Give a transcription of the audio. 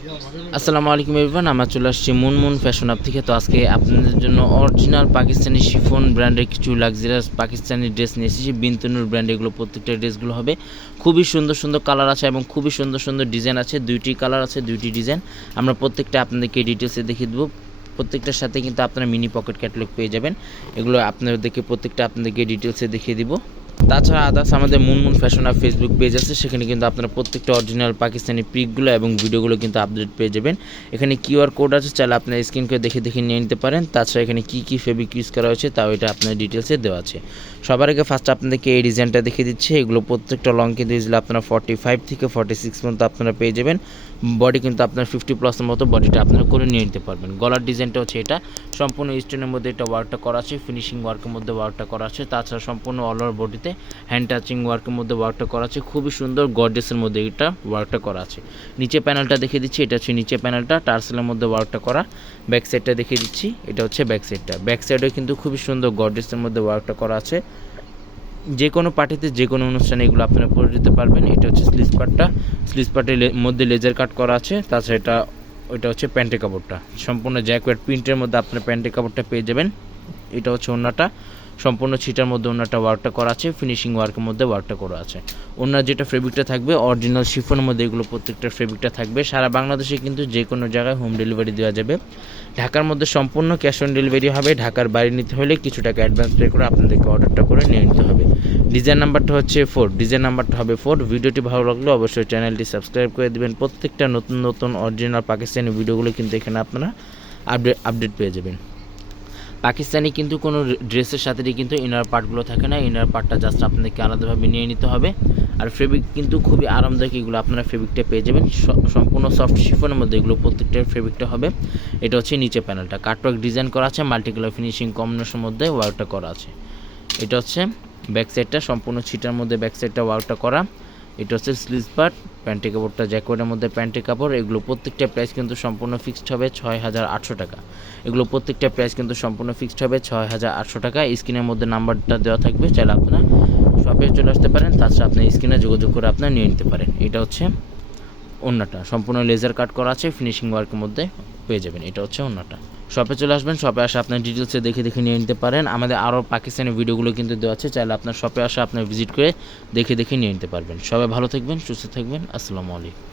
আসসালামু আলাইকুম এভরিওয়ান, আমরা চলে আসছি মুনমুন ফ্যাশন আপ থেকে। তো আজকে আপনাদের জন্য অরিজিনাল পাকিস্তানি শিফন ব্র্যান্ডের কিছু লাক্সারিয়াস পাকিস্তানি ড্রেস নিয়ে এসেছি। বিনতুনুর ব্র্যান্ড, এগুলো প্রত্যেকটা ড্রেসগুলো হবে খুবই সুন্দর সুন্দর কালার আছে এবং খুবই সুন্দর সুন্দর ডিজাইন আছে। দুইটি কালার আছে, দুইটি ডিজাইন। আমরা প্রত্যেকটা আপনাদেরকে ডিটেলসে দেখিয়ে দেবো। প্রত্যেকটার সাথে কিন্তু আপনারা মিনি পকেট ক্যাটালগ পেয়ে যাবেন। এগুলো আপনাদেরকে প্রত্যেকটা আপনাদেরকে ডিটেলসে দেখিয়ে দিব। তাছাড়া আদার্স আমাদের মুনমুন ফ্যাশন আর ফেসবুক পেজ আছে, সেখানে কিন্তু আপনারা প্রত্যেকটা অরিজিনাল পাকিস্তানি পিকগুলো এবং ভিডিওগুলো কিন্তু আপডেট পেয়ে যাবেন। এখানে কিউআর কোড আছে, চাইলে আপনার স্ক্রিন করে দেখে দেখে নিয়ে নিতে পারেন। তাছাড়া এখানে কী ফেব্রিক ইউজ করা হয়েছে তাও এটা আপনার ডিটেলসে দেওয়া আছে। সবার আগে ফার্স্ট আপনাদেরকে এই ডিজাইনটা দেখিয়ে দিচ্ছি। এগুলো প্রত্যেকটা লং কিন্তু ইউজলি আপনারা 45 থেকে 46 পর্যন্ত আপনারা পেয়ে যাবেন। বডি কিন্তু আপনার 50+ মতো বডিটা আপনারা করে নিয়ে নিতে পারবেন। গলার ডিজাইনটা হচ্ছে এটা, সম্পূর্ণ স্টোনের মধ্যে এটা ওয়ার্কটা করা আছে, ফিনিশিং ওয়ার্কের মধ্যে ওয়ার্কটা করা আছে। তাছাড়া সম্পূর্ণ অল ওভার বডিতে হ্যান্ড টাচিং ওয়ার্কের মধ্যে ওয়ার্কটা করা আছে, খুবই সুন্দর গর্জিয়াসের মধ্যে এটা ওয়ার্কটা করা আছে। নিচে প্যানেলটা দেখিয়ে দিচ্ছি, এটা হচ্ছে নিচে প্যানেলটা, টার্সেলের মধ্যে ওয়ার্কটা করা। ব্যাক সাইডটা দেখিয়ে দিচ্ছি, এটা হচ্ছে ব্যাক সাইডটা। ব্যাক সাইডেও কিন্তু খুবই সুন্দর গর্জিয়াসের মধ্যে ওয়ার্কটা করা আছে। যে কোনো পার্টিতে যে কোনো অনুষ্ঠানে এগুলো আপনারা পরে দিতে পারবেন। এটা হচ্ছে স্লিভস পার্টটা, স্লিভস পার্টের মধ্যে লেজার কাট করা আছে। তাছাড়া ওইটা হচ্ছে প্যান্টের কাপড়টা, সম্পূর্ণ জ্যাকওয়েট প্রিন্টের মধ্যে আপনার প্যান্টের কাপড়টা পেয়ে যাবেন। এটা হচ্ছে ওড়নাটা, সম্পূর্ণ ছিটার মধ্যে ওড়নাটা ওয়ার্কটা করা আছে, ফিনিশিং ওয়ার্কের মধ্যে ওয়ার্কটা করা আছে। ওড়নার যেটা ফেব্রিকটা থাকবে অরিজিনাল শিফনের মধ্যে এগুলো প্রত্যেকটা ফেব্রিকটা থাকবে। সারা বাংলাদেশে কিন্তু যে কোনো জায়গায় হোম ডেলিভারি দেওয়া যাবে। ঢাকার মধ্যে সম্পূর্ণ ক্যাশ অন ডেলিভারি হবে। ঢাকার বাইরে নিতে হলে কিছু টাকা অ্যাডভান্স পে করে আপনাদেরকে অর্ডারটা করে নিয়ে নিতে হবে। ডিজাইন নাম্বারটা হচ্ছে 4, ডিজাইন নাম্বারটা হবে 4। ভিডিওটি ভালো লাগলে অবশ্যই চ্যানেলটি সাবস্ক্রাইব করে দেবেন। প্রত্যেকটা নতুন নতুন অরিজিনাল পাকিস্তানি ভিডিওগুলো কিন্তু এখানে আপনারা আপডেট পেয়ে যাবেন। পাকিস্তানি কিন্তু কোনো ড্রেসের সাথে কিন্তু ইনার পার্টগুলো থাকে না, ইনার পার্টটা জাস্ট আপনাদেরকে আলাদাভাবে নিয়ে নিতে হবে। আর ফেব্রিক কিন্তু খুবই আরামদায়ক, এগুলো আপনারা ফেব্রিকটা পেয়ে যাবেন সম্পূর্ণ সফট শিফনের মধ্যে। এগুলো প্রত্যেকটার ফেব্রিকটা হবে। এটা হচ্ছে নিচে প্যানেলটা, কাটওয়ার্ক ডিজাইন করা আছে, মাল্টি কালার ফিনিশিং কম্বিনেশনের মধ্যে ওয়ার্কটা করা আছে। এটা হচ্ছে ব্যাক সাইডটা, সম্পূর্ণ ছিটার মধ্যে ব্যাক সাইডটা ওয়ার্কটা করা। এটা হচ্ছে স্লিভস পার্ট, প্যান্টের কাপড়টা জ্যাকেটের মধ্যে প্যান্টের কাপড়। এগুলো প্রত্যেকটা প্রাইস কিন্তু সম্পূর্ণ ফিক্সড হবে 6800 টাকা। এগুলো প্রত্যেকটা প্রাইস কিন্তু সম্পূর্ণ ফিক্সড হবে 6800 টাকা। স্ক্রিনের মধ্যে নাম্বারটা দেওয়া থাকবে, চাইলে আপনারা শপে চলে আসতে পারেন। তাছাড়া আপনি স্ক্রিনে যোগাযোগ করে আপনারা নিয়ে নিতে পারেন। এটা হচ্ছে ওড়নাটা, সম্পূর্ণ লেজার কাট করা আছে, ফিনিশিং ওয়ার্কের মধ্যে পেয়ে যাবেন। এটা হচ্ছে ওড়নাটা। শপে চলে আসবেন, শপে আসে আপনার ডিটেলসে দেখে দেখে নিয়ে নিতে পারেন। আমাদের আরও পাকিস্তানি ভিডিওগুলো কিন্তু দেওয়া আছে, চাইলে আপনার শপে আসে আপনার ভিজিট করে দেখে দেখে নিয়ে নিতে পারবেন। সবাই ভালো থাকবেন, সুস্থ থাকবেন। আসসালামু আলাইকুম।